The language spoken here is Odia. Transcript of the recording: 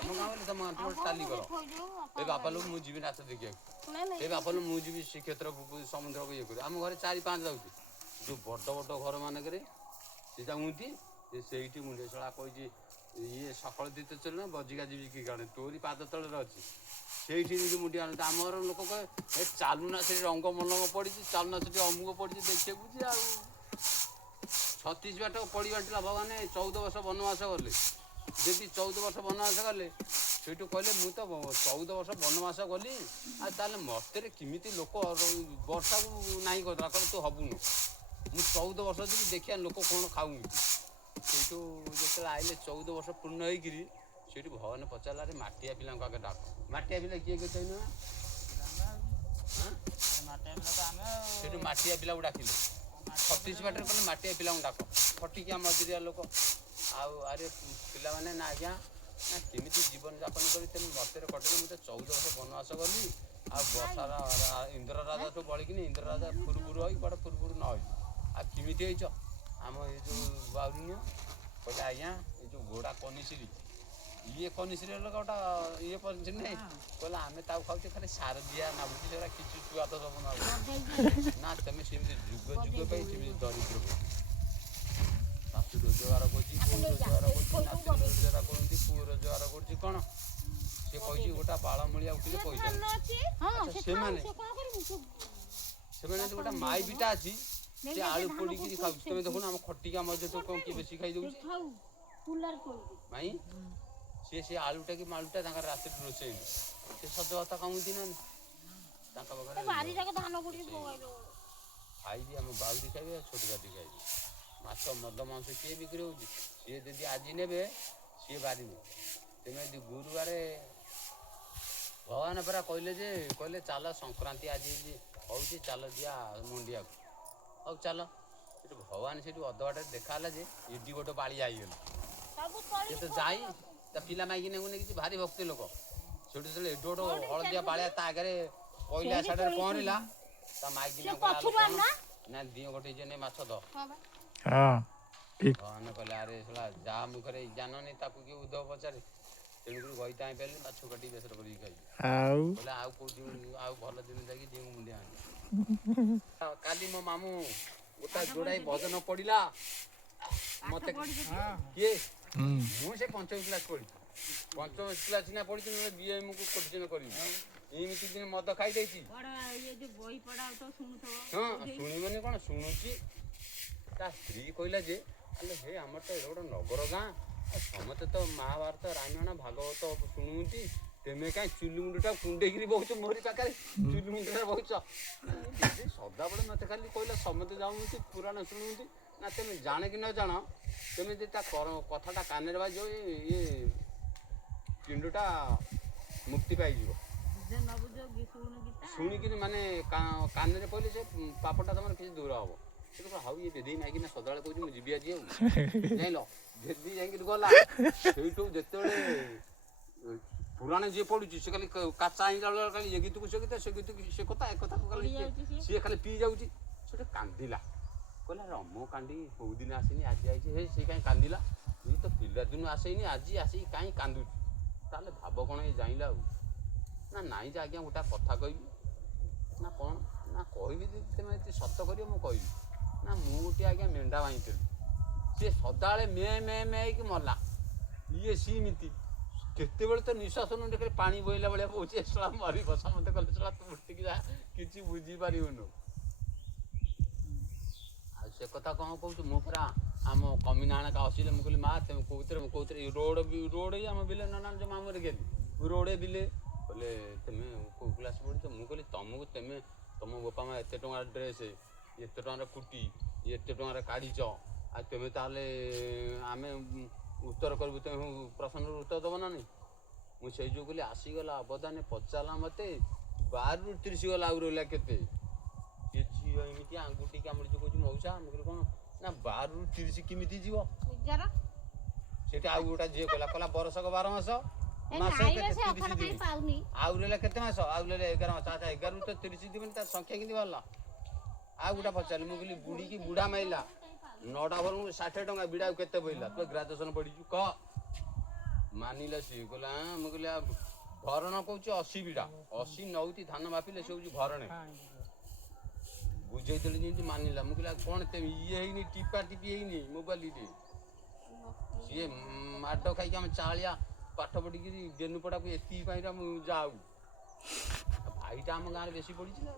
ଆମ ଗାଁ ବୋଲେ ତମ ଗାଁ ତୁମର ଟାଲି କର ଏ ବାପା ଲୋକ ମୁଁ ଯିବି ନାଚ ଦେଖିବାକୁ ଏ ବାପା ଲୋକ ମୁଁ ଯିବି ଶ୍ରୀକ୍ଷେତ୍ରକୁ ସମୁଦ୍ରକୁ ଇଏ କରୁ ଆମ ଘରେ 4-5 ଯାଉଛି ଯେଉଁ ବଡ଼ ବଡ଼ ଘର ମାନଙ୍କରେ ସେ ଯାଉନ୍ତି ସେଇଠି ମୁଣ୍ଡେ ଶଳା କହିଛି ଇଏ ସକାଳ ଦିତେ ଚଲ ବଜିକା ଯିବି କି କାରଣ ତୋରି ପାଦ ତଳରେ ଅଛି ସେଇଠି ମୁଣ୍ଡି ଆଣନ୍ତି ଆମର ଲୋକ କହେ ଏ ଚାଲୁନା ସେଠି ରଙ୍ଗ ମଲଙ୍ଗ ପଡ଼ିଛି ଚାଲୁନା ସେଠି ଅମୁକ ପଡ଼ିଛି ଦେଖିବାକୁ ଯେ ଆଉ 36 ବାଟ ପଡ଼ି ବାଣ୍ଟିଲା ଭଗବାନ 14 ବର୍ଷ ବନବାସ ଗଲେ ଯଦି 14 ବର୍ଷ ବନବାସ ଗଲେ ସେଇଠୁ କହିଲେ ମୁଁ ତ 14 ବର୍ଷ ବନବାସ ଗଲି ଆଉ ତାହେଲେ ମତେରେ କେମିତି ଲୋକ ବର୍ଷାକୁ ନାହିଁ କରିଦେଲା କହିଲେ ତୁ ହବୁନୁ ମୁଁ 14 ବର୍ଷ ଯିବି ଦେଖିବା ଲୋକ କ'ଣ ଖାଉଛନ୍ତି ସେଇଠୁ ଯେତେବେଳେ ଆଇଲେ 14 ବର୍ଷ ପୂର୍ଣ୍ଣ ହେଇକିରି ସେଇଠୁ ଭଗବାନ ପଚାରିଲାରେ ମାଟିଆ ପିଲାଙ୍କୁ ଆଗେ ଡାକ ମାଟିଆ ପିଲା କିଏ କେତେ ସେଇଠୁ ମାଟିଆ ପିଲାକୁ ଡାକିଲେ 36 ବାଟରେ କହିଲେ ମାଟିଆ ପିଲାଙ୍କୁ ଡାକ ଫଟିକିଆ ମଜୁରିଆ ଲୋକ ଆଉ ଆରେ ପିଲାମାନେ ନା ଆଜ୍ଞା ନା କେମିତି ଜୀବନଯାପନ କରି ତେଣୁ ମତେରେ କଟିଲେ ମୁଁ ତ 14 ବର୍ଷ ବନବାସ ଗଲି ଆଉ ବର୍ଷାର ଇନ୍ଦ୍ର ରାଜା ସବୁ ବଳିକିନି ଇନ୍ଦ୍ର ରାଜା ଫୁରୁଫୁରୁ ହୋଇ କୁଆଡ଼େ ଫୁରୁଫୁରୁ ନ ହେଇ ଆଉ କେମିତି ହେଇଛ ଆମ ଏ ଯେଉଁ ବାଉରୀ ନୁହଁ କହିଲେ ଆଜ୍ଞା ଏ ଯେଉଁ ଘୋଡ଼ା କନିସିରି ଇଏ କନିସିରି ହେଲେ ଗୋଟା ଇଏ କନିସିରି ନାହିଁ କହିଲେ ଆମେ ତାକୁ ଖାଉଛେ ଖାଲି ସାର ଦିଆ ନାବୁଛି ସେଗୁଡ଼ା କିଛି ଛୁଆ ତ ସବୁ ନାବୁ ନା ତମେ ସେମିତି ଯୁଗ ଯୁଗ ପାଇଁ ସେମିତି ଦରିଦ୍ର ଶାଶୁ ରୋଜଗାର କରୁଛି ବୋଉ ରୋଜଗାର କରୁଛି ନାତି ରୋଜଗାର କରନ୍ତି ପୁଅ ରୋଜଗାର କରୁଛି କ'ଣ ସେ କହିଛି ଗୋଟା ବାଳମୂଳିଆ ଉଠିଲେ ପଇସା ସେମାନେ ଗୋଟେ ମାଇ ବିଟା ଅଛି ସେ ଆଳୁ ପୋଡ଼ିକିରି ଖାଉଛି ତମେ ଦେଖୁନ ଆମ ଖଟିକା ମଜା ତ କ'ଣ କିଏ ବେଶୀ ଖାଇଦେଉଛି ମାଇଁ ସେ ଆଳୁଟା କି ମାଳୁଟା ତାଙ୍କର ରାତିରେ ରୋଷେଇ ସେ ସଜ ଭାତ କାମୁଛି ନା ତାଙ୍କ ପାଖରେ ଖାଇବି ଆମ ବାଉରି ଖାଇବେ ଛୋଟ କାଟି ଖାଇବି ମାଛ ମଦ ମାଂସ କିଏ ବିକ୍ରି ହେଉଛି ସିଏ ଯଦି ଆଜି ନେବେ ସିଏ ବାରିବେ ତେଣୁ ଯଦି ଗୁରୁବାରେ ଭଗବାନ ପରା କହିଲେ ଯେ କହିଲେ ଚାଲ ସଂକ୍ରାନ୍ତି ଆଜି ହେଉଛି ଚାଲ ଯିଆ ମୁଣ୍ଡିଆକୁ ହଉ ଚାଲ ସେଠୁ ଭଗବାନ ସେଠୁ ଅଧ ବାଟରେ ଦେଖା ହେଲା ଯେ ଏଠି ଗୋଟେ ବାଳିଆ ହେଇଗଲା ସେ ତ ଯାଇ ତା ପିଲା ମାଇକି ନେଇକି ଭାରି ଭକ୍ତି ଲୋକ ସେଠୁ ଯେତେବେଳେ ଏଠି ଗୋଟେ ହଳଦିଆ ବାଳିଆ ତା ଆଗରେ ପଇଲା ସାଡ଼ରେ ପହଁରିଲା ତା ମାଇକି ନା ଦିଅ ଗୋଟେ ଯେ ମାଛ ଦ ଭଗବାନ କହିଲେ ଆରେ ଶଳା ଯାହା ମୁଖରେ ଜାଣନି ତାକୁ କିଏ ଉଦ୍ଧବ ପଚାରେ ତେଣୁକରି ଗଇତା ଆଣି ପାରିଲେ ମାଛ କାଟି ବେସର କରିକି ଖାଇବି କହିଲେ ଆଉ କୋଉଠି ଆଉ ଭଲ ଦିନ ଯାଇକି ଦିଅଙ୍କୁ ମୁଣ୍ଡିଆ ଆଣି କାଲି ମୋ ମାମୁଁ ଗୋଟା ଯୋଡ଼ାଏ ଭଜନ ପଡ଼ିଲା ମତେ କିଏ ମୁଁ ସେ 5ମ କ୍ଲାସ୍ ପଢ଼ିଛି 5ମ କ୍ଲାସ୍ ସିନା ପଢ଼ିଛି ନହେଲେ ବିଏମ୍କୁ କୋଟିଜନ କରିବି ଏମିତି ଦିନ ମଦ ଖାଇ ଦେଇଛି ହଁ ଶୁଣିବନି କ'ଣ ଶୁଣୁଛି ତା ସ୍ତ୍ରୀ କହିଲା ଯେ ଆଲେ ହେ ଆମର ତ ଏଇଟା ଗୋଟେ ନଗର ଗାଁ ଆଉ ସମସ୍ତେ ତ ମହାଭାରତ ରାମାୟଣ ଭାଗବତ ଶୁଣୁଛନ୍ତି ତେମେ କାହିଁ ଚୁଲି ମୁଣ୍ଡଟା କୁଣ୍ଡେଇକିରି ବହୁଛ ମୋରି ପାଖରେ ଚୁଲି ମୁଣ୍ଡଟା ବହୁଛ ସଦାବେଳେ ମୋତେ ଖାଲି କହିଲା ସମସ୍ତେ ଯାଉଛନ୍ତି ପୁରାଣ ଶୁଣୁଛନ୍ତି ନା ତମେ ଜାଣେ କି ନ ଜାଣ ତମେ ଯଦି ତା କଥାଟା କାନରେ ବାଜିବ ଇଏ ପିଣ୍ଡଟା ମୁକ୍ତି ପାଇଯିବ ଶୁଣିକିରି ମାନେ କାନରେ କହିଲେ ସେ ପାପଟା ତମର କିଛି ଦୂର ହବ ସେ କହିବ ହଉ ଇଏ ବେଦେଇ ମାଇକିନା ସଦାବେଳେ କହୁଛି ମୁଁ ଯିବି ଆଜି ଆଉ ଜାଣିଲ ଯଦି ଯାଇକିରି ଗଲା ସେଇଠୁ ଯେତେବେଳେ ପୁରାଣ ଯିଏ ପଢୁଛି ସେ ଖାଲି କାଚା ଆଣିଲା ବେଳେ ଖାଲି ଏ ଗୀତକୁ ସେ ଗୀତ ସେ ଗୀତକୁ ସେ କଥା ଏ କଥାକୁ ଖାଲି ସିଏ ଖାଲି ପିଇ ଯାଉଛି ସେଟା କାନ୍ଦିଲା କହିଲା ରେ ମୋ କାନ୍ଦି କେଉଁ ଦିନ ଆସିନି ଆଜି ଆଇଛି ହେ ସେ କାହିଁ କାନ୍ଦିଲା ଇଏ ତ ପିଲାଦିନୁ ଆସେନି ଆଜି ଆସିକି କାହିଁ କାନ୍ଦୁଛି ତାହେଲେ ଭାବ କ'ଣ ଏ ଜାଣିଲା ଆଉ ନା ନାଇଁ ଯେ ଆଜ୍ଞା ଗୋଟେ କଥା କହିବି ନା କ'ଣ ନା କହିବି ଯଦି ତମେ ଯଦି ସତ କରିବ ମୁଁ କହିବି ନା ମୁଁ ଗୋଟିଏ ଆଜ୍ଞା ମେଣ୍ଢା ଭାଙ୍ଗିଥିଲି ସିଏ ସଦାବେଳେ ମେ ହେଇକି ମଲା ଇଏ ସିମିତି କେତେବେଳେ ତ ନିଶ୍ୱାସ ନୁହେଁ ଖାଲି ପାଣି ବୋହିଲା ଭଳିଆ ବହୁଛି ଶଳା ମରିବ ସମସ୍ତେ କହିଲେ ଶଳା ତୁ ଉଠିକି ଯା କିଛି ବୁଝିପାରିବୁନୁ ଆଉ ସେ କଥା କ'ଣ କହୁଛୁ ମୁଁ ପୁରା ଆମ କମିନାଣକା ଆସିଲେ ମୁଁ କହିଲି ମା ତମେ କହୁଥିରେ ରୋଡ଼ ହିଁ ଆମ ବିଲେ ନା ଯେଉଁ ମାମୁଁରେ ଗେଲି ରୋଡ଼େ ବିଲେ କହିଲେ ତମେ କେଉଁ କ୍ଲାସ୍ ପଢ଼ୁଛ ମୁଁ କହିଲି ତମକୁ ତମ ବାପା ମା ଏତେ ଟଙ୍କାର ଡ୍ରେସ୍ ଏତେ ଟଙ୍କାର କୁଟି ଏତେ ଟଙ୍କାର କାଢ଼ିଛ ଆଉ ତମେ ତାହେଲେ ଆମେ ଉତ୍ତର କରିବୁ ତମେ ପ୍ରଶ୍ନର ଉତ୍ତର ଦେବ ନା ନାହିଁ ମୁଁ ସେଇ ଯୋଉ କହିଲି ଆସିଗଲା ଅବଦାନେ ପଚାରିଲା ମୋତେ 12ରୁ 30 ଗଲା ଆଉ ରହିଲା କେତେ ସେ ଝିଅ ଏମିତି ଆଙ୍ଗୁଠି କାମୁଡ଼ିଛି କହୁଛି ମଉସା ମୁଁ କହିଲି କ'ଣ ନା 12ରୁ 30 କେମିତି ଯିବ ସେଠି ଆଉ ଗୋଟେ ଝିଅ କହିଲା ବର୍ଷକ 12 ମାସ ମାସ କେତେ 30 ଦିନ ଆଉ ରହିଲା କେତେ ମାସ ଆଉ ରହିଲା 11 ମାସ ଆଚ୍ଛା 11ରୁ ତ 30 ଦିନ ତାର ସଂଖ୍ୟା କେମିତି ବାହାରିଲା ଆଉ ଗୋଟେ ପଚାରିଲି ମୁଁ କହିଲି ବୁଢ଼ୀକି ବୁଢ଼ା ମାଇଲା 9ଟା ଭରକୁ 60 ଟଙ୍କା ବିଡ଼ାକୁ କେତେ ପଇଲା ତୁ ଗ୍ରାଜୁଏସନ୍ ପଢ଼ିଛୁ କହ ମାନିଲା ସିଏ କହିଲା ମୁଁ କହିଲି ଭରଣ କହୁଛି 80 ବିଡ଼ା 80 ନଉତି ଧାନ ମାପିଲେ ସେ ହେଉଛି ଭରଣେ ବୁଝେଇଥିଲି ଯେମିତି ମାନିଲା ମୁଁ କହିଲି କ'ଣ ଇଏ ହେଇନି ଟିପା ଟିପି ହେଇନି ମୋବାଇଲରେ ସିଏ ମାଡ଼ ଖାଇକି ଆମେ ଚାଳିଆ ପାଠ ପଢ଼ିକିରି ବେନୁପଡ଼ାକୁ ଏତିକି ପାଇଁକା ମୁଁ ଯାଉ ଭାଇଟା ଆମ ଗାଁରେ ବେଶୀ ପଡ଼ିଛି ନା